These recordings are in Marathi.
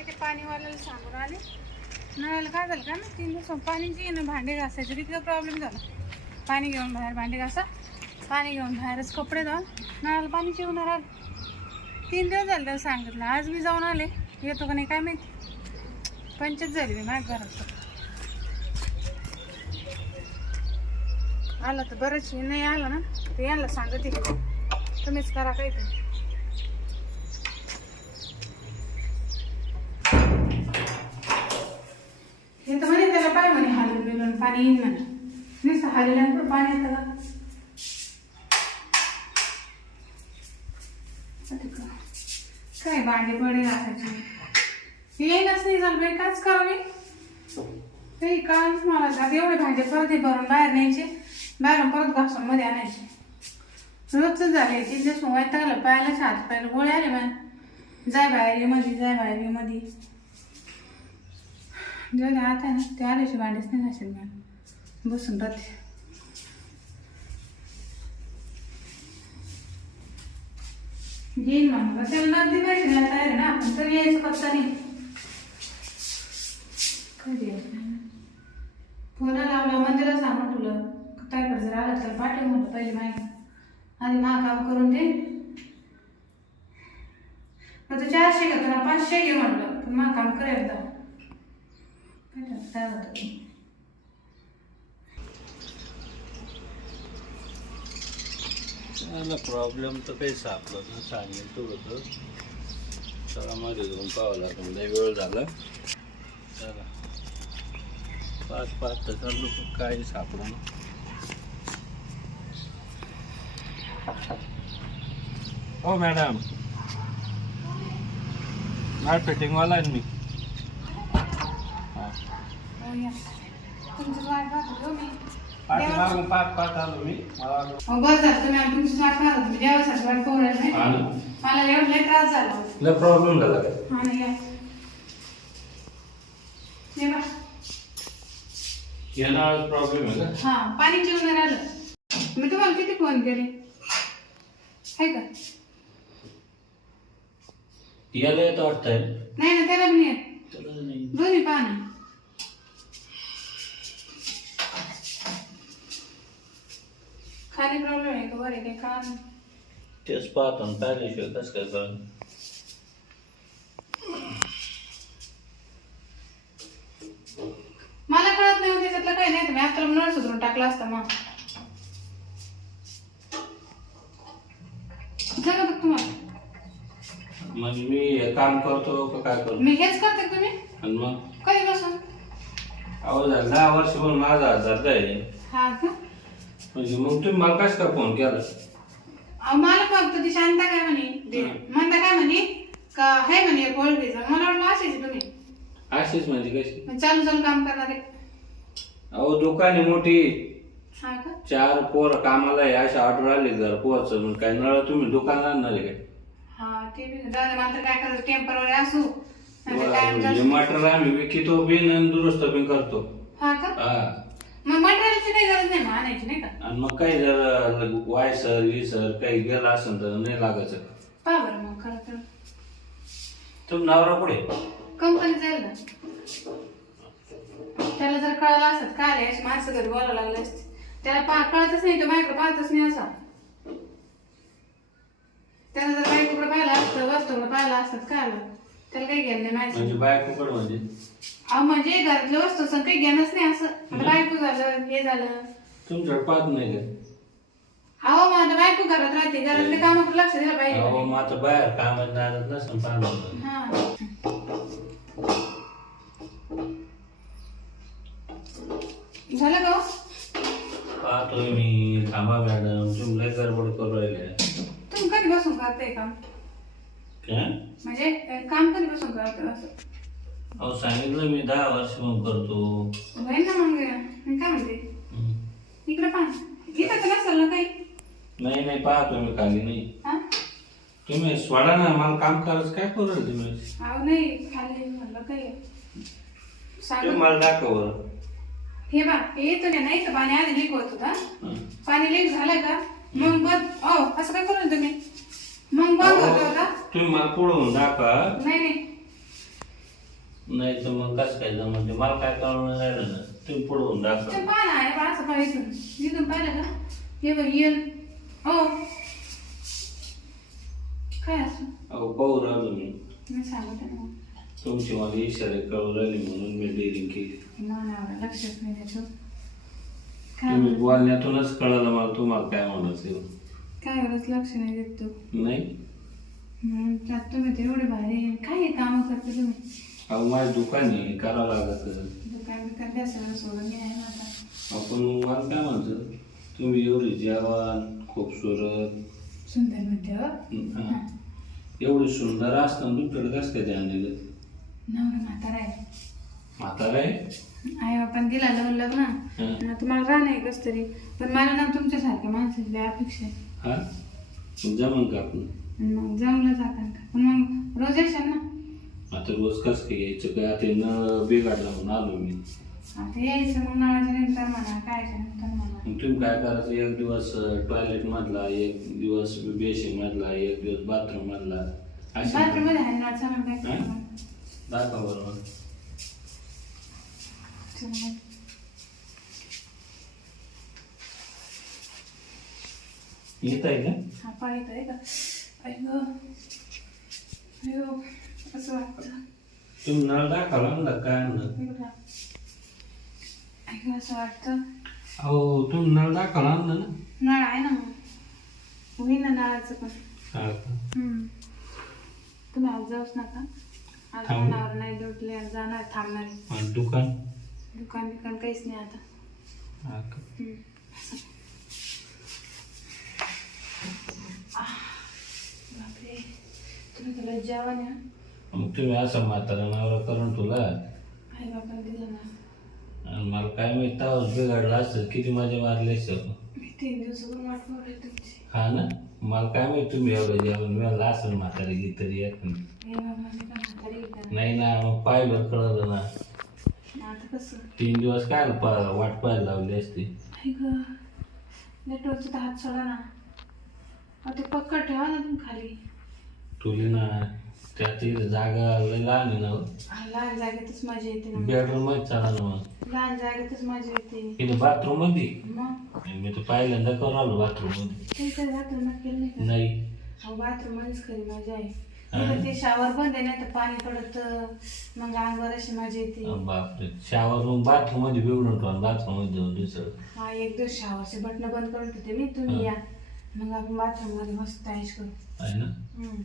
बाई ते पाणीवाल्याला सांगून आले. नळाला काय झालं का ना तीन दिवस पाणीची आहे ना भांडे घासायचे. तितका प्रॉब्लेम झाला. पाणी घेऊन बाहेर भांडे घासा. पाणी घेऊन बाहेरच कपडे धुवा. नळाला पाणीची येऊन आले. तीन दिवस झाले त्याला सांगितलं. आज मी जाऊन आले. येतो का नाही काय माहिती? पंचायत झाली मी माझ्या घरात. आला तर बरंच. नाही आला ना ते यायला सांगते. तुम्हीच करा काहीतरी हे तर म्हणे त्याला काय म्हणे हालून बिलून पाणी येईन म्हणे. नुसतं हालल्यानंतर पाणी येतं का? काय? भांडे पडे घासायची? येईनच नाही झालं बाई काच करावी काही काम मला आता एवढे भांडे परत हे भरून बाहेर न्यायचे बाहेरून परत घासून मध्ये आणायचे. रोजच झाले तिथे दिवस वैतागलं पायाला हात पायला गोळे आले मॅन जाय बाहेर ये मध्ये जाय बाहेर ये मध्ये जेवढे राहत आहे ना ते आल्याशी भांडेच नाही घासेल मॅम बसून राहते. येईन मग. त्याला नदी पाहिजे ना तयार ना आपण तरी यायचं पत्ता नाही. कधी यायचं नाही. लावला मंदिरात सांगून तुला काय कर जर आला तर पाठव म्हणतो पहिले माहिती आधी मा काम करून दे. मग तू चारशे घेतो ना पाचशे घे म्हटलं पण मा काम करेल तर काय ठरतं, होतं प्रॉब्लेम तर काही सापडत ना सांगेल तू होतं चला मध्ये जाऊन पाहावं लागेल लय वेळ झाला. चला. पाच पाच तर चाललो पण काही सापडा हो मॅडम. नाही फिटिंगवाला आहे मी. तुमचीच वाट पाहत होते हो मी पाठीमागून पाच पाच आलो मी. मला वाटलं- हो बस झालं तुम्ही आम्ही तुमचीच वाट पाहत होते देवासाठी वाट पाहू राहिले नाही हा ना. मला एवढं लय त्रास झाला. होता. लय प्रॉब्लेम झाला काय? हा ना या. ये बा. येणार प्रॉब्लेम आहे का हा पाणी जेवण राहिलं. मी तुम्हाला किती फोन केले? आहे का? याला येतं वाटतंय. नाही ना त्याला पण येत. त्याला नाही. दोन्ही पहा ना. खाली प्रॉब्लेम आहे का? वर आहे काय काम. तेच पाहतो ना पाहिल्याशिवाय कसं काय मला कळत नाही हो त्याच्यातलं काही नाही. मी आता नळ सुधरून टाकला असता मग. जगा बघ तुम्हाला. म्हणजे मी हे काम करतो का काय करतो? मी हेच करते का तुम्ही? आणि मग? कधी बसून अहो झालं दहा वर्ष पण माझा हजार आहे हा का? म्हणजे मग तुम्ही मला कसं काय फोन केला? अहो, मला फक्त ती शांता काय म्हणे? म्हणता काय म्हणे? का आहे म्हणे एक ओळखीचं मला वाटलं असेच तुम्ही. अशीच म्हणजे कशी? मग चालू चालू काम करणारे. अहो दुकान आहे मोठी. हा का? चार पोर कामाला आहे अशा ऑर्डर आली घर पोहोच मग काय नळ तुम्ही दुकान आणणार आहे काय? हा ते बी. दादा मला तर काय करायचं? टेम्परवारी असू. नाहीतर म्हणजे मटर आम्ही विकितो बिन आणि दुरुस्त बिन करतो. हा का? हा. मग मटेरियलची काही गरज नाही मग आणायची नाही का? आणि मग काही जर वाय सर ही सर काही गेला असेल तर नाही लागायचं. पहा बरं मग खरं तर. तुम नवरा पुढे कंपनी जाईल ना. त्याला जर कळलं असत काय आले अशी माणसं घरी बोलावं लागले असते. त्याला पा कळतच नाही तो माझ्याकडे पाहतच नाही असा. त्याला जर बायकोकडे पाहिलं असतं वस्तूकडे पाहिलं असतं काय आलं? त्याला काही घेणं नाही म्हणजे बायकोकडे म्हणजे? अहो म्हणजे घरातल्या वस्तू संग काही घेणंच नाही असं. आता बायको झालं हे झालं. तुमच्याकडे पाहत नाही का? अहो मग आता बायको घरात राहते घरातले कामाकडे लक्ष दिलं पाहिजे अहो मग आता बाहेर कामात जाणत नसेल पाहत हा. झालं का हो? पाहतोय मी. थांबा मॅडम तुम्ही लय गडबड करू राहिले तुम्ही कधी बसून करताय काम? काय म्हणजे काम कधी बसून करतो असं? अहो सांगितलं मी दहा वर्ष मग करतो. होईल ना मग मी काय म्हणते? हं. इकडे पहा. इथं तर नसेल ना काही. नाही नाही पाहतो मी खाली नाही. हा? तुम्ही सोडा ना मला काम करायचं काय करू राहिले तुम्ही? अहो नाही खाली म्हणलं काही. ते सांग. मला दाखव बरं. हे बा हे येतो ना नाही? तर पाणी आधी लीक होत होता. हं. पाणी लीक झालं का? मग बंद. ओ असं काय करू तुम्ही? मग का तुम्ही मला पुढं दाखवा. नाही नाही. नाही तर मग कसं काय जमत ते? मला काय कळणार राहिलं. ना तुम्ही पुढवून ते दाखवा. पाहा आहे बा असं पाहा इथून. इथून पाहिलं का? हे बघ हो. काय असं? अहो पाहू राहिलो मी. मी सांगते ना. तुमची मला इशारे कळू राहिली म्हणून मी डिलिंग केली. मनावर लक्षच नाही देतो काय तुम्ही बोलण्यातूनच कळलं मला तुम्हाला काय म्हणायचं काय बरंच लक्ष नाही देत तू. नाही. म्हणून त्यात तुम्ही तर एवढे भारी आहे. काय हे कामं करते तुम्ही? अहो माझं दुकान आहे करावं लागत. दुकान बिकान सगळं सोडून आहे ना आता आपण मला काय म्हणतो? तुम्ही एवढी जवान खूपसुरत सुंदर म्हणते हो. हा. एवढी सुंदर असताना तुमच्याकडे कसं काय ध्यान दिलं नवरा म्हातारा आहे. म्हातारा आहे? आई बापान दिला लग्न. लग्न हा. आणि तुम्हाला राहणं आहे कस तरी. पण मला ना तुमच्यासारख्या माणसाची लय अपेक्षा आहे. हा? मग जमन का आपण? मग जमलं जातं का पण मग रोज येशाल ना? आता रोज कसं काय यायचं काय आता न बिघडला म्हणून आलो मी. आता यायचं मग नावाच्या नंतर म्हणा काय नंतर म्हणा. मग तुम्ही काय करायचं? एक दिवस टॉयलेट मधला एक दिवस बेसिंग मधला एक दिवस बाथरूम मधला. असे बाथरूममध्ये आहे ना चला काय हा? दाखवा बरोबर चला मग. येत आहे का हा पाळीत आहे का अयो अयो असं वाटतं तुम्ही नळ दाखवला ना काय. अयो असं वाटतं अहो तुम्ही नळ दाखवला ना नळ आहे ना मग होईन ना नळाचं पण हा का? हम्म. तुम्ही आज जाऊच नका आज थांबू? जाणार नाही ड्युटीला जाणार थांबणार आहे. आणि दुकान दुकान बिकान काहीच नाही आता हा का? हम्म. तुम्ही तुला जेवण मग तुम्ही असं म्हातारा नवरा करून तुला आई दिलं ना आणि मला काय माहीत तावच बिघडला असत किती मजा मारली असत मी तीन वाट तुमची हा ना? मला काय माहीत तुम्ही एवढं जेवण मिळालं असं म्हातारी गी तरी येत नाही. बाबा पण म्हातारी आहे का? नाही ना मग पाहिलं कळलं ना. आता कसं तीन दिवस काय पा- वाट पाहायला लावली असती. आई ग नेटवर्कचा हात सोडा ना. ते पक्कड ठेवा ना तुम्ही खाली. तुली ना इथं जागा लय लहान आहे ना हो. लहान जागेतच मजा येते ना बेडरूममध्ये चाला ना मग. लहान जागेतच मजा येते. इथं बाथरूममध्ये? मग? मी तर पहिल्यांदा करून आलो बाथरूममध्ये. ते बाथरूमात केलं नाही का? नाही. अहो बाथरूम मध्येच खरी मजा आहे. तिथं ते शावर बंद आहे ना तर पाणी पडत मग अंगावर अशी मजा येते. बापरे. शावर रूम बाथरूममध्ये बिघडून ठेवा बाथरूममध्ये जाऊन दुसरं हा एक दिवस शावरचे बटन बंद करून ठेवते मी तुम्ही. या. मग आपण बाथरूममध्ये मस्त ऐश करू आहे ना हम्म.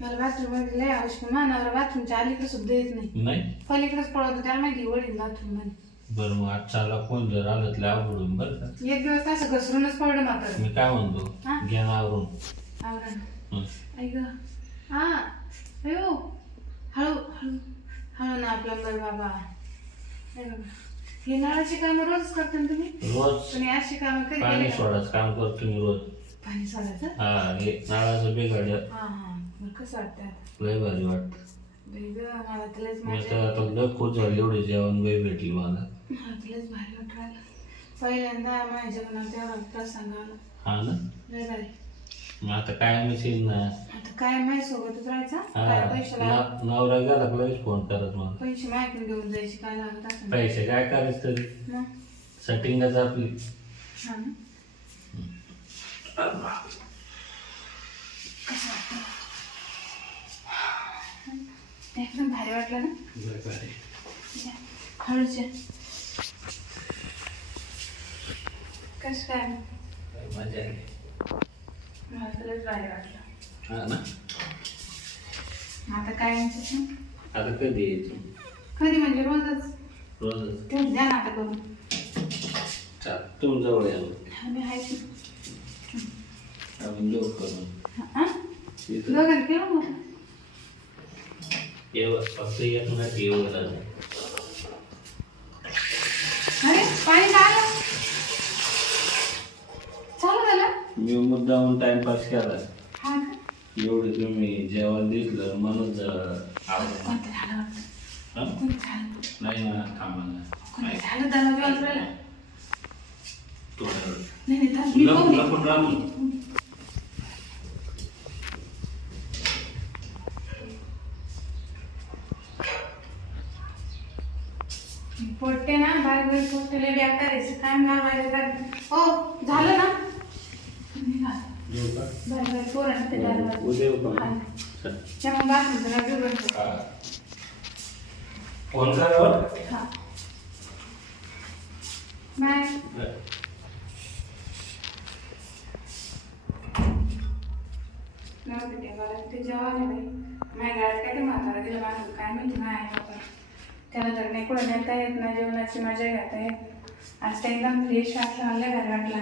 मला बाथरूममध्ये लय आहे. मानावर बाथरूमच्या अलीकडे सुद्धा येत नाही नाही पलीकडेच पळवतो त्याला माहिती वडील बाथरूममध्ये बरं मग आजच्याला कोण जर आलं तर आवडून बरं का एक दिवस असं घसरूनच पडलं मात्र मी काय म्हणतो? घ्या आवरून आवरण हं. ऐक हा अयो हळू हळू हळू ना आपला बर बाबा हे बघा हे नळाची कामं रोज करता ना तुम्ही रोज तुम्ही अशी कामं कधी पाणी केली का? सोडायचं काम करतो मी रोज पाणी सोडायचं? हा हे बिघडलं हा हा. बरं कसं वाटतं आता लय भारी वाटतं मला तर लयच मी मजा तर आता लय खुश झाली एवढी जेवण गाई भेटली मला. लयच भारी वाटू राहिलं पहिल्यांदा माझ्या जेवणात एवढा प्रसंग आला. हा ना? लय भारी. मग आता काय मिशील ना? आता काय माझ्या सोबतच राहायचा? हा काय न- नवरा गेला का लगेच फोन करत मग पैसे माझ्याकडे घेऊन जायचे काय लागत असं पैसे काय करायचं तरी? मग? सेटिंगच आपली. हा ना? एकदम भारी वाटलं ना? हळूच. कसं काय? मजा आली? मला तर लयच भारी वाटलं. हा ना? आता काय? आता कधी यायची? कधी म्हणजे रोजच? रोजच. तेवढं द्या ना आता करून चाल तुम्ही जवळ या. आम्ही आहे आम्ही लोक करून हा? इथं. दोघांना केलं मग? येव फक्त एक येऊ लागलं. अरे पाणी का आलं चालू झालं? मी मुद्दाहून टाइमपास केला. हा का? एवढं तुम्ही जेवण दिसलं म्हणून आवडलं. कोणतं झालं वाटतं? हा? कोणतं झालं? नाही ना थांबा ना. कोणतं झालं? दरवाजा वाजवायला? थोडं नाही नाही थांब, मी पाहून लपून येते. लपून राहून. पोट्टे ना बारीक बारीक पोट्टे लय बेकार आहे काय मारवायचं काय हो झालं ना निघा. येऊ का बारीक बारीक पोरं ते दरवाजा. उद्या येऊ का हा. चल. त्यामुळे बाथरूमचं काय बिघडतं. हा. फोन कर बरं. हा बाय बरं. नव्हते ते मला ते जेवण आहे बाई माझ्या गाड्यात काय ते म्हातारा दिलं बांधून काय माहिती नाही त्यानंतर त्याला नाही कुठं नेता येत ना जेवणाची मजा घेता येत आज ते एकदम फ्रेश वाटलं मला घरी